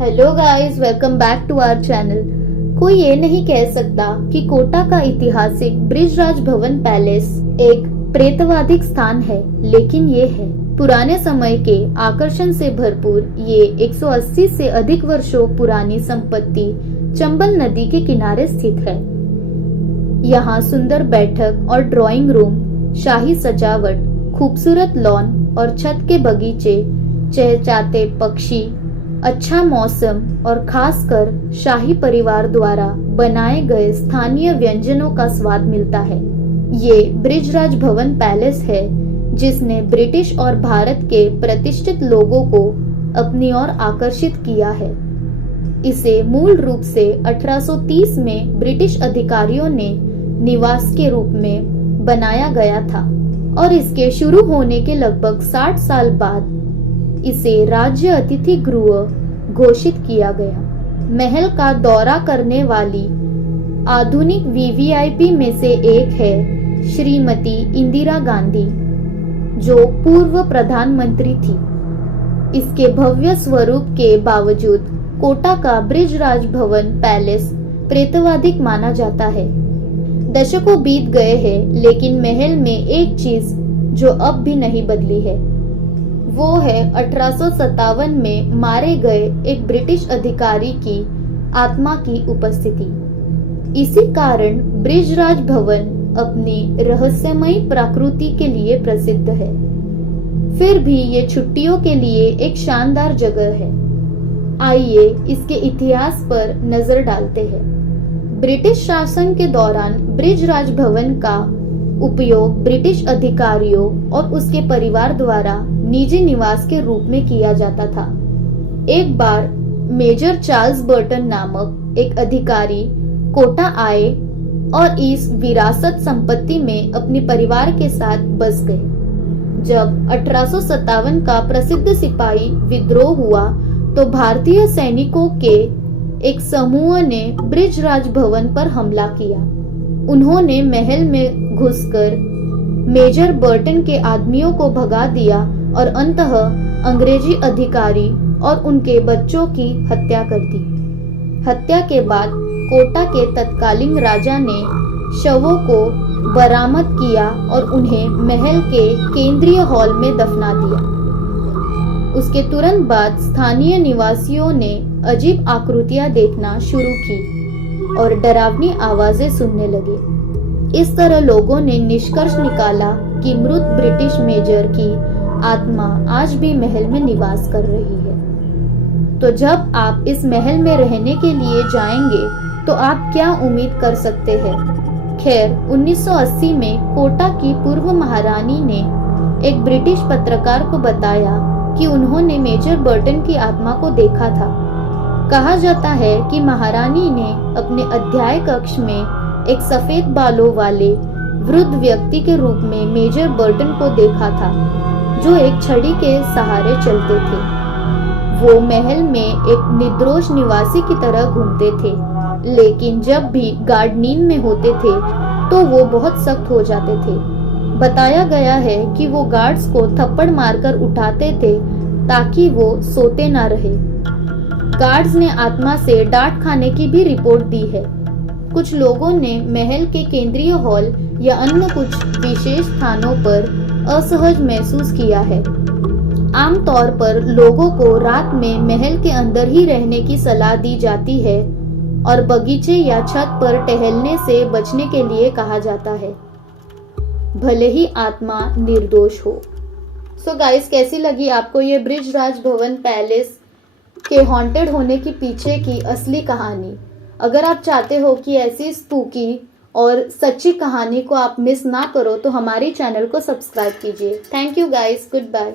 Hello guys, welcome back to our channel. कोई ये नहीं कह सकता कि कोटा का ऐतिहासिक बृजराज भवन पैलेस एक प्रेतवादिक स्थान है, लेकिन ये है पुराने समय के आकर्षण से भरपूर। ये 180 से अधिक वर्षों पुरानी संपत्ति चंबल नदी के किनारे स्थित है। यहाँ सुंदर बैठक और ड्राइंग रूम, शाही सजावट, खूबसूरत लॉन और छत के बगीचे, चहचहाते पक्षी, अच्छा मौसम और खासकर शाही परिवार द्वारा बनाए गए स्थानीय व्यंजनों का स्वाद मिलता है। ये बृजराज भवन पैलेस है जिसने ब्रिटिश और भारत के प्रतिष्ठित लोगों को अपनी ओर आकर्षित किया है। इसे मूल रूप से 1830 में ब्रिटिश अधिकारियों ने निवास के रूप में बनाया गया था और इसके शुरू होने के लगभग 60 साल बाद इसे राज्य अतिथि गृह घोषित किया गया। महल का दौरा करने वाली आधुनिक वीवीआईपी में से एक है श्रीमती इंदिरा गांधी, जो पूर्व प्रधानमंत्री थी। इसके भव्य स्वरूप के बावजूद कोटा का बृजराज भवन पैलेस प्रेतवादिक माना जाता है। दशकों बीत गए हैं, लेकिन महल में एक चीज जो अब भी नहीं बदली है, वो है 1857 में मारे गए एक ब्रिटिश अधिकारी की आत्मा की उपस्थिति। इसी कारण बृजराज भवन अपनी रहस्यमयी प्रकृति के लिए प्रसिद्ध है। फिर भी ये छुट्टियों के लिए एक शानदार जगह है। आइए इसके इतिहास पर नजर डालते हैं। ब्रिटिश शासन के दौरान बृजराज भवन का उपयोग ब्रिटिश अधिकारियों और उसके परिवार द्वारा निजी निवास के रूप में किया जाता था। एक बार मेजर चार्ल्स बर्टन नामक एक अधिकारी कोटा आए और इस विरासत संपत्ति में अपने परिवार के साथ बस गए। जब 1857 का प्रसिद्ध सिपाही विद्रोह हुआ तो भारतीय सैनिकों के एक समूह ने बृजराज भवन पर हमला किया। उन्होंने महल में घुसकर मेजर बर्टन के आदमियों को भगा दिया और अंततः अंग्रेजी अधिकारी और उनके बच्चों की हत्या कर दी। हत्या के बाद कोटा के तत्कालीन राजा ने शवों को बरामद किया और उन्हें महल के केंद्रीय हॉल में दफना दिया। उसके तुरंत बाद स्थानीय निवासियों ने अजीब आकृतियां देखना शुरू की और डरावनी आवाजें सुनने लगे। इस तरह लोगों ने निष्कर्ष निकाला कि मृत ब्रिटिश मेजर की आत्मा आज भी महल में निवास कर रही है। तो जब आप इस महल में रहने के लिए जाएंगे तो आप क्या उम्मीद कर सकते हैं? खैर, 1980 में कोटा की पूर्व महारानी ने एक ब्रिटिश पत्रकार को बताया कि उन्होंने मेजर बर्टन की आत्मा को देखा था। कहा जाता है कि महारानी ने अपने अध्याय कक्ष में एक सफेद बालों वाले वृद्ध व्यक्ति के रूप में मेजर बर्टन को देखा था, जो एक छड़ी के सहारे चलते थे। वो महल में एक निर्दोष निवासी की तरह घूमते थे, लेकिन जब भी गार्ड नींद में होते थे तो वो बहुत सख्त हो जाते थे। बताया गया है कि वो गार्ड्स को थप्पड़ मारकर उठाते थे ताकि वो सोते ना रहे। गार्ड्स ने आत्मा से डांट खाने की भी रिपोर्ट दी है। कुछ लोगों ने महल के केंद्रीय हॉल या अन्य कुछ विशेष स्थानों पर असहज महसूस किया है। आमतौर पर लोगों को रात में महल के अंदर ही रहने की सलाह दी जाती है और बगीचे या छत पर टहलने से बचने के लिए कहा जाता है, भले ही आत्मा निर्दोष हो। सो गाइस, कैसी लगी आपको ये बृजराज भवन पैलेस के हॉन्टेड होने के पीछे की असली कहानी? अगर आप चाहते हो कि ऐसी स्पूकी और सच्ची कहानी को आप मिस ना करो तो हमारे चैनल को सब्सक्राइब कीजिए। Thank you guys, good bye.